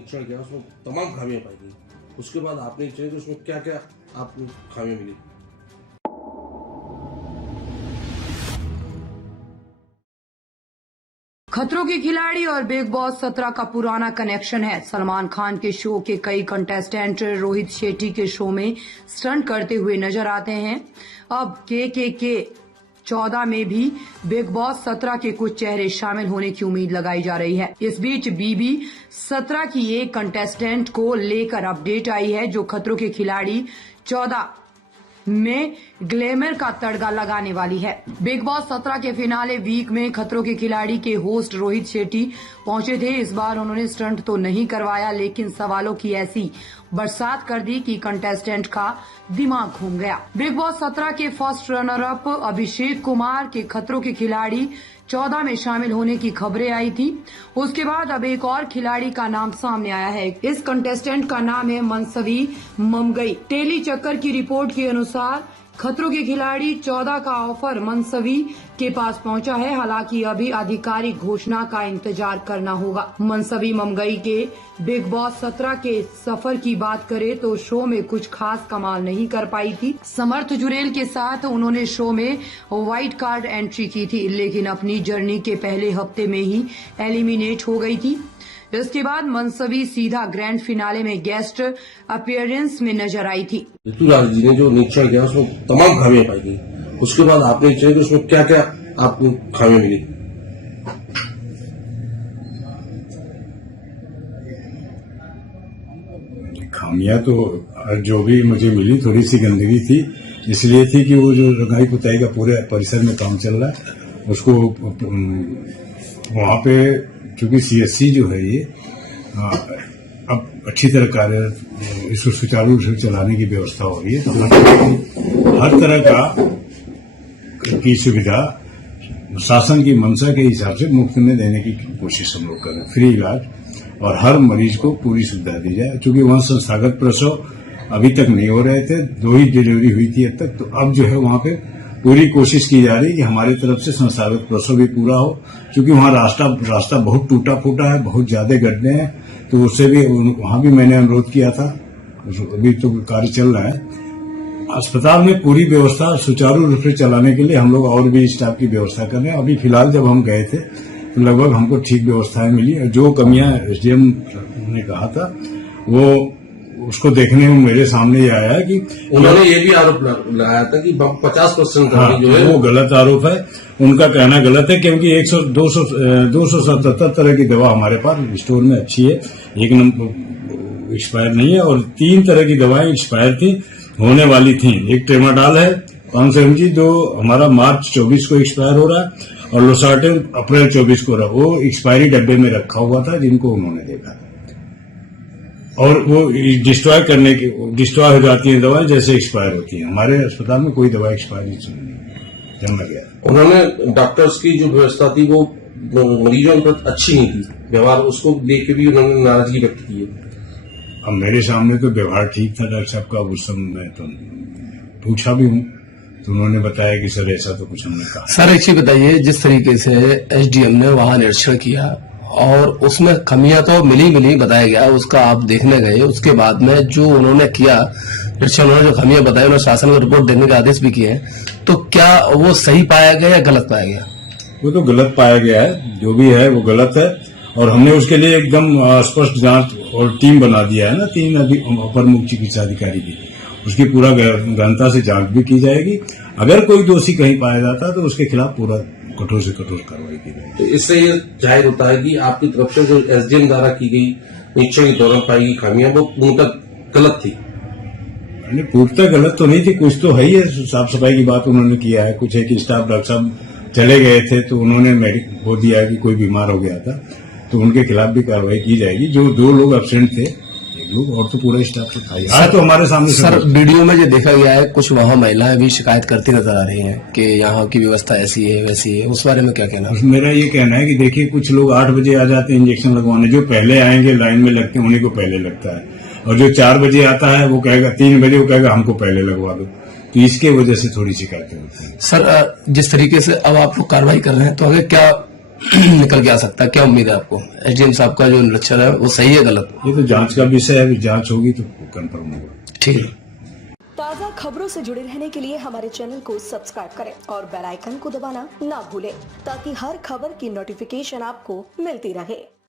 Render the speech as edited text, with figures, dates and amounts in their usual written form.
निरीक्षण किया उसमें तमाम खामियां पाई गई। उसके बाद आपने चले तो उसमें क्या क्या आपको खामियां मिली? खतरों के खिलाड़ी और बिग बॉस 17 का पुराना कनेक्शन है। सलमान खान के शो के कई कंटेस्टेंट रोहित शेट्टी के शो में स्टंट करते हुए नजर आते हैं। अब के 14 में भी बिग बॉस 17 के कुछ चेहरे शामिल होने की उम्मीद लगाई जा रही है। इस बीच बीबी 17 की एक कंटेस्टेंट को लेकर अपडेट आई है जो खतरों के खिलाड़ी 14 में ग्लैमर का तड़का लगाने वाली है। बिग बॉस 17 के फिनाले वीक में खतरों के खिलाड़ी के होस्ट रोहित शेट्टी पहुंचे थे। इस बार उन्होंने स्टंट तो नहीं करवाया, लेकिन सवालों की ऐसी बरसात कर दी कि कंटेस्टेंट का दिमाग घूम गया। बिग बॉस 17 के first runner up Abhishek Kumar के खतरों के खिलाड़ी 14 में शामिल होने की खबरें आई थी। उसके बाद अब एक और खिलाड़ी का नाम सामने आया है। इस कंटेस्टेंट का नाम है मनसवी ममगई। टेली चक्कर की रिपोर्ट के अनुसार खतरों के खिलाड़ी 14 का ऑफर मनसवी के पास पहुंचा है। हालांकि अभी आधिकारिक घोषणा का इंतजार करना होगा। मनसवी ममगई के बिग बॉस 17 के सफर की बात करें तो शो में कुछ खास कमाल नहीं कर पाई थी। समर्थ जुरेल के साथ उन्होंने शो में वाइल्ड कार्ड एंट्री की थी, लेकिन अपनी जर्नी के पहले हफ्ते में ही एलिमिनेट हो गई थी। इसके बाद मनसवी सीधा ग्रैंड फिनाले में गेस्ट अपीयरेंस में नजर आई थी। ऋतुराज जी ने जो निरीक्षण किया उसमें तमाम खामियां पाई गई। उसके बाद आपने चले तो उसमें क्या क्या आपको खामियां मिली? खामियां तो जो भी मुझे मिली थोड़ी सी गंदगी थी, इसलिए थी कि वो जो रंगाई पुताई का पूरे परिसर में काम चल रहा है उसको वहां पे, क्योंकि सीएससी जो है ये अब अच्छी तरह कार्य इसको सुचारू रूप से चलाने की व्यवस्था हो रही है। तो हर तरह की सुविधा शासन की मंशा के हिसाब से मुफ्त में देने की कोशिश हम लोग कर रहे हैं। फ्री इलाज और हर मरीज को पूरी सुविधा दी जाए। क्योंकि वहां संस्थागत प्रसव अभी तक नहीं हो रहे थे, 2 ही डिलीवरी हुई थी अब तक। तो अब जो है वहां पे पूरी कोशिश की जा रही है कि हमारी तरफ से संस्थागत प्रसव भी पूरा हो। क्योंकि वहां रास्ता बहुत टूटा फूटा है, बहुत ज्यादा गड्ढे हैं। तो उससे भी वहां भी मैंने अनुरोध किया था, अभी तो कार्य चल रहा है। अस्पताल में पूरी व्यवस्था सुचारू रूप से चलाने के लिए हम लोग और भी स्टाफ की व्यवस्था कर रहे हैं। अभी फिलहाल जब हम गए थे तो लगभग हमको ठीक व्यवस्थाएं मिली। जो कमियां एसडीएम ने कहा था वो उसको देखने में मेरे सामने ये आया कि उन्होंने ये भी आरोप लगाया था कि 50% जो है वो गलत आरोप है। उनका कहना गलत है, क्योंकि 277 तरह की दवा हमारे पास स्टोर में अच्छी है, एक नंबर एक्सपायर नहीं है। और 3 तरह की दवाएं एक्सपायर थी, होने वाली थी। एक ट्रेमाडॉल है 500 mg जो हमारा मार्च 24 को एक्सपायर हो रहा है, और लोसार्टेन अप्रैल 24 को रहा, वो एक्सपायरी डब्बे में रखा हुआ था जिनको उन्होंने देखा। और वो डिस्ट्रॉय हो जाती है दवाएं जैसे एक्सपायर होती है। हमारे अस्पताल में कोई दवा एक्सपायर नहीं जमा गया। उन्होंने डॉक्टर्स की जो व्यवस्था थी वो मरीजों पर अच्छी नहीं थी, व्यवहार उसको देख के भी उन्होंने नाराजगी व्यक्त की है। अब मेरे सामने तो व्यवहार ठीक था डॉक्टर साहब का। उस समय मैं तो पूछा भी हूँ तो उन्होंने बताया कि सर ऐसा तो कुछ हमने कहा। सर एक चीज बताइए, जिस तरीके से एसडीएम ने वहां निरीक्षण किया और उसमें खामियां तो मिली बताया गया, उसका आप देखने गए, उसके बाद में जो उन्होंने किया निरीक्षण, उन्होंने जो खामियां बताई, उन्होंने शासन को रिपोर्ट देने के आदेश भी किए हैं, तो क्या वो सही पाया गया या गलत पाया गया? वो तो गलत पाया गया है, जो भी है वो गलत है। और हमने उसके लिए एकदम स्पष्ट जांच और टीम बना दिया है ना, 3 अपर मुख्य चिकित्सा अधिकारी की। उसकी पूरा गहनता से जांच भी की जाएगी। अगर कोई दोषी कहीं पाया जाता है तो उसके खिलाफ पूरा कठोर से कठोर कार्रवाई की जाएगी। तो इससे ये जाहिर होता है कि आपकी तरफ से जो एसडीएम द्वारा की गई निरीक्षण के दौरान पाई गई खामियां वो पूर्णतः गलत थी। पूर्णतः गलत तो नहीं थी, कुछ तो है ही है। साफ सफाई की बात उन्होंने किया है। कुछ है कि स्टाफ डॉक्टर साहब चले गए थे तो उन्होंने वो दिया कि कोई बीमार हो गया था तो उनके खिलाफ भी कार्रवाई की जाएगी। जो 2 लोग एब्सेंट थे, 1 लोग, और तो पूरा स्टाफ से था। आज तो हमारे सामने सर वीडियो में जो देखा गया है, कुछ वहां महिलाएं भी शिकायत करती नजर आ रही हैं कि यहाँ की व्यवस्था ऐसी है वैसी है, उस बारे में क्या कहना है? मेरा ये कहना है कि देखिए, कुछ लोग 8 बजे आ जाते हैं इंजेक्शन लगवाने, जो पहले आएंगे लाइन में लगते हैं उन्हीं को पहले लगता है। और जो 4 बजे आता है वो कहेगा 3 बजे, वो कहेगा हमको पहले लगवा दो। तो इसके वजह से थोड़ी शिकायतें होती हैं। सर जिस तरीके से अब आप लोग कार्रवाई कर रहे हैं तो आगे क्या निकल के आ सकता है। क्या उम्मीद है आपको? एसडीएम साहब का जो निरीक्षण है वो सही है गलत? ये तो जांच का विषय है, अभी जांच होगी तो कंफर्म होगा। ठीक है। ताज़ा खबरों से जुड़े रहने के लिए हमारे चैनल को सब्सक्राइब करें और बेल आइकन को दबाना ना भूलें ताकि हर खबर की नोटिफिकेशन आपको मिलती रहे।